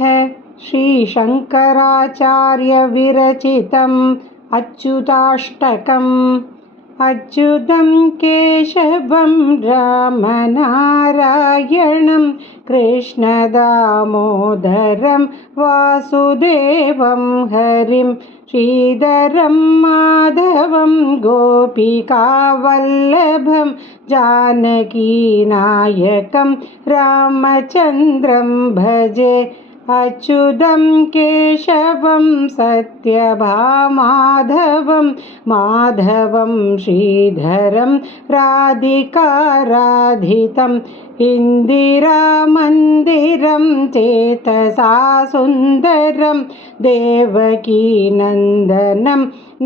श्रीशङ्कराचार्यविरचितम् अच्युताष्टकम्। अच्युतं केशवं रामनारायणं कृष्णदामोदरं वासुदेवं हरिं श्रीधरं माधवं गोपिकावल्लभं जानकीनायकं रामचन्द्रं भजे। अच्युतं केशवं सत्यभामाधवं माधवं श्रीधरं राधिकाराधितम् इन्दिरामन्दिरं चेतसा सुन्दरं देवकीनन्दनं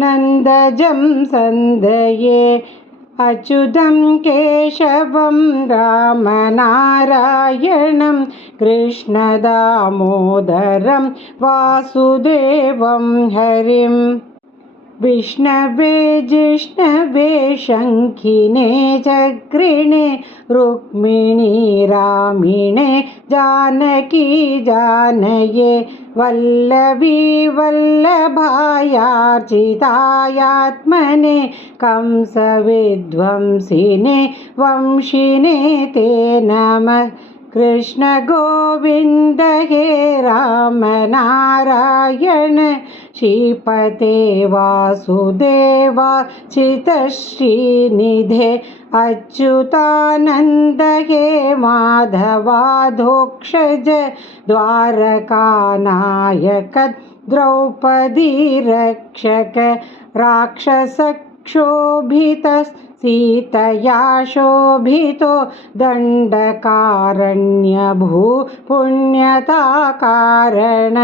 नन्दजं सन्दये। अच्युतं केशवं रामनारायणं कृष्णदामोदरं वासुदेवं हरिं विष्णवे जिष्णवे शङ्खिने चक्रिणे रुक्मिणी रामिणे जानकी जानये वल्लभी वल्लभायार्चितायात्मने कंसविध्वंसिने वंशिने ते नमः। कृष्ण गोविन्द हे राम नारायण श्रीपते वासुदेवा चितश्रीनिधे अच्युतानन्द हे माधवाधोक्षज द्वारकानायक द्रौपदी रक्षक राक्षसक्षोभित सीतया शोभितो दण्डकारण्यभू पुण्यताकारण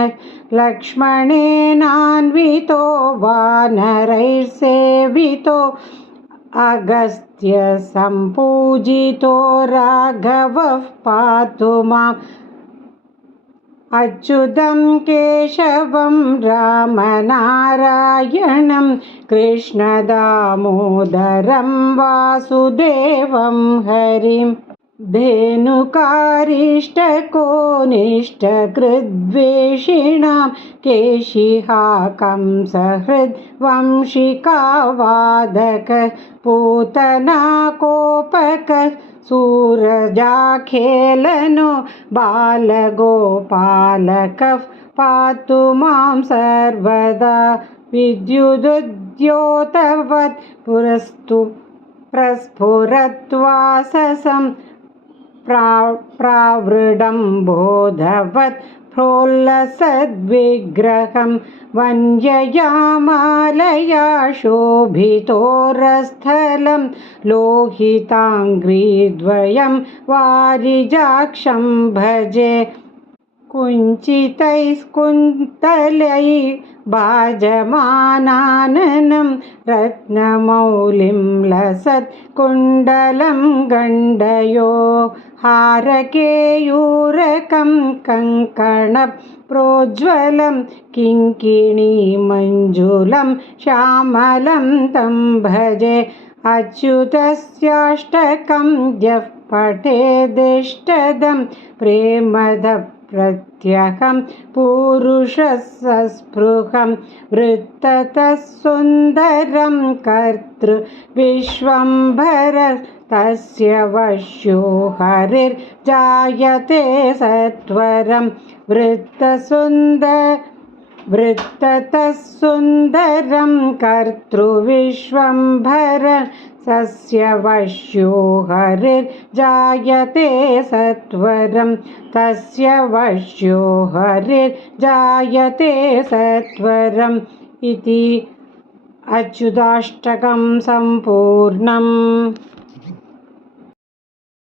लक्ष्मणेनान्वितो वानरैर्सेवितो अगस्त्य सम्पूजितो राघवः पातु माम्। अच्युतं केशवं रामनारायणं कृष्णदामोदरं वासुदेवं हरिं धेनुकारिष्टकोनिष्ठकृद्वेषिणां केशिहा कंसहृद्वंशिकावादक पूतना कोपक सूरजाखेलनो बालगोपालकः पातु मां सर्वदा विद्युदुद्योतवत् प्रस्फुरत्वाससं प्रावृडम्बोधवत् प्रोल्लसद्विग्रहं वन्ययामालया शोभितोरस्थलं लोहिताङ्घ्रिद्वयं वारिजाक्षं भजे। कुञ्चितैस्कुन्तलैः भाजमानाननं रत्नमौलिं लसत् कुण्डलं गण्डयो हारकेयूरकं कङ्कणप्रोज्ज्वलं किङ्किणीमञ्जुलं श्यामलं तं भजे। अच्युतस्याष्टकं यः पठेदिष्टदं प्रेमदः प्रत्यहं पुरुषः सस्पृहं वृत्ततः सुन्दरं कर्तृविश्वम्भर तस्य वश्यो हरिर्जायते सत्वरं वृत्ततः सुन्दरं कर्तृविश्वम्भर तस्य वश्यो हरिर्जायते सत्वरं तस्य वश्यो हरिर्जायते सत्वरम् इति अच्युताष्टकं सम्पूर्णम्।